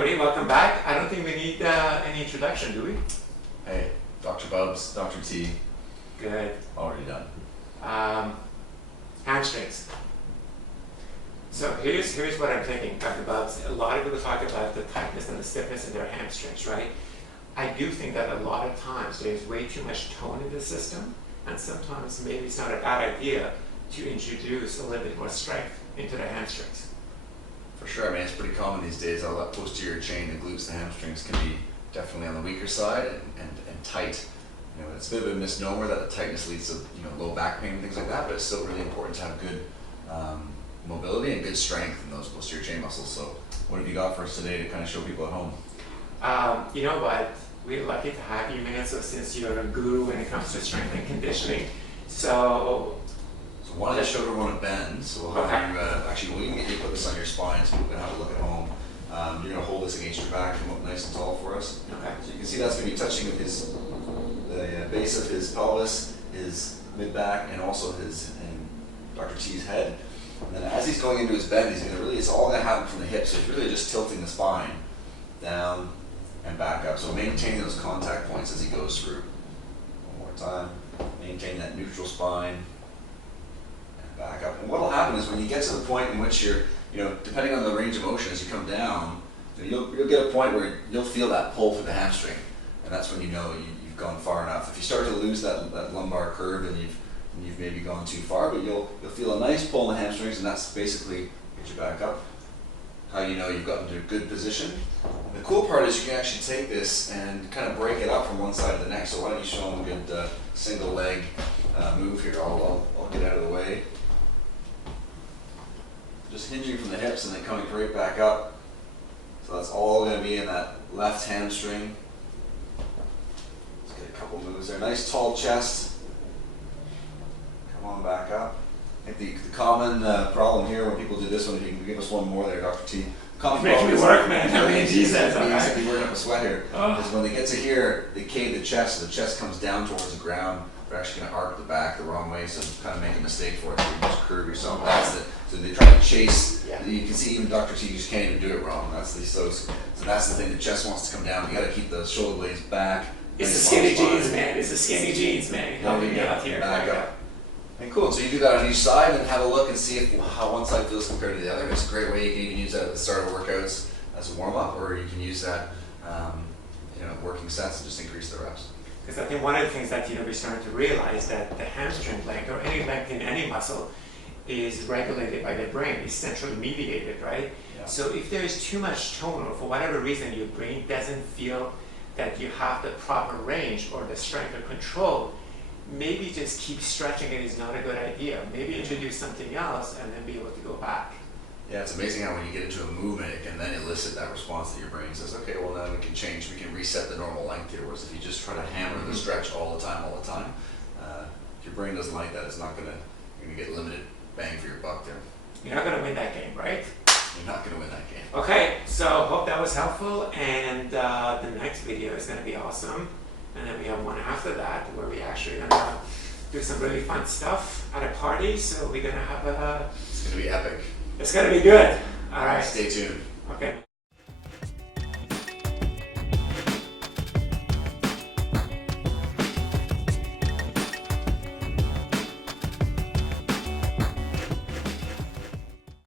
everybody, welcome back. I don't think we need any introduction, do we? Hey, Dr. Bubbs, Dr. T. Good. Already done. Hamstrings. So here's what I'm thinking, Dr. Bubbs. A lot of people talk about the tightness and the stiffness in their hamstrings, right? I do think that a lot of times there's way too much tone in the system, and sometimes maybe it's not a bad idea to introduce a little bit more strength into the hamstrings. For sure, I mean, it's pretty common these days. All that posterior chain, the glutes, the hamstrings can be definitely on the weaker side and tight. You know, it's a bit of a misnomer that the tightness leads to low back pain and things like that, but it's still really important to have good mobility and good strength in those posterior chain muscles. So what have you got for us today to kind of show people at home? You know what? We're lucky to have you, man. So since you're a guru when it comes to strength and conditioning, so why don't I show everyone a bend? So we'll have you, actually, we can get you to put this on your spine so people can have a look at home. You're going to hold this against your back, come up nice and tall for us. Okay. So you can see that's going to be touching with the base of his pelvis, his mid-back, and also and Dr. T's head. And then as he's going into his bend, he's going to it's all going to happen from the hips. So he's really just tilting the spine down and back up. So maintain those contact points as he goes through. One more time. Maintain that neutral spine. Back up. And what will happen is when you get to the point in which you're, depending on the range of motion as you come down, you'll get a point where you'll feel that pull through the hamstring, and that's when you know you've gone far enough. If you start to lose that lumbar curve, and you've maybe gone too far, but you'll feel a nice pull in the hamstrings, and that's basically get you back up. How you know you've gotten to a good position. The cool part is you can actually take this and kind of break it up from one side to the next. So why don't you show them a good single leg move here? I'll get out of the way. Just hinging from the hips and then coming right back up. So that's all going to be in that left hamstring. Let's get a couple moves there. Nice tall chest. Come on back up. I think the common problem here when people do this one, if you can give us one more there, Dr. T. Common Make problem me work, man. I mean, Jesus. He's working up a sweat here. Is when they get to here, they cave the chest. So the chest comes down towards the ground. They're actually going to arc the back the wrong way, so kind of make a mistake for it. So you just curve yourself. So they try to chase. Yeah. You can see even Dr. T just can't even do it wrong. So that's the thing. The chest wants to come down. You got to keep the shoulder blades back. It's the skinny jeans, man. It's the skinny jeans, man. Helping me out here. Back up. And cool. So you do that on each side and have a look and see how one side feels compared to the other. It's a great way. You can even use that at the start of workouts as a warm up, or you can use that, working sets and just increase the reps. Because I think one of the things that we're starting to realize that the hamstring length or any length in any muscle is regulated by the brain. It's centrally mediated, right? Yeah. So if there is too much tone, or for whatever reason your brain doesn't feel that you have the proper range or the strength or control, maybe just keep stretching it is not a good idea. Maybe introduce something else and then be able to go back. Yeah, it's amazing how when you get into a movement, it can then elicit that response that your brain says, okay, well now we can change, we can reset the normal length here. Whereas if you just try to hammer the stretch all the time, if your brain doesn't like that, you're gonna get limited bang for your buck there. You're not gonna win that game, right? You're not gonna win that game. Okay, so hope that was helpful, and the next video is gonna be awesome. And then we have one after that where we actually gonna do some really fun stuff at a party. So we're gonna have It's gonna be epic. It's gonna be good. All right. Stay tuned.